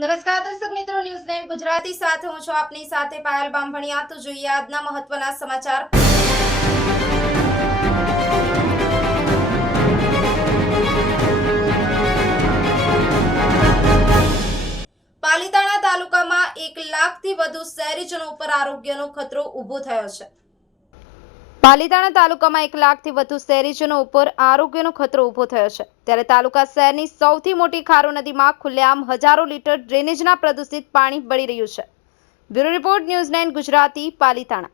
નમસ્કાર દર્શક મિત્રો, ન્યૂઝ 9 ગુજરાતી સાથે હું છું આપની સાથે પાયલ બામભણિયા। તો જોઈએ આજના મહત્વના સમાચાર। પાલીતાણા તાલુકામાં 1 લાખથી વધુ શહેરીજનો ઉપર આરોગ્યનો ખતરો ઊભો થયો છે। પાલીતાણા તાલુકામાં 1 લાખથી વધુ શહેરીજનો ઉપર આરોગ્યનો ખતરો ઊભો થયો છે। ત્યારે તાલુકા શહેરની સૌથી મોટી ખારો નદીમાં ખુલ્લેઆમ હજારો લીટર ડ્રેનેજના પ્રદૂષિત પાણી બળી રહ્યું છે। Bureau report, news 9 Gujarati, Palitana.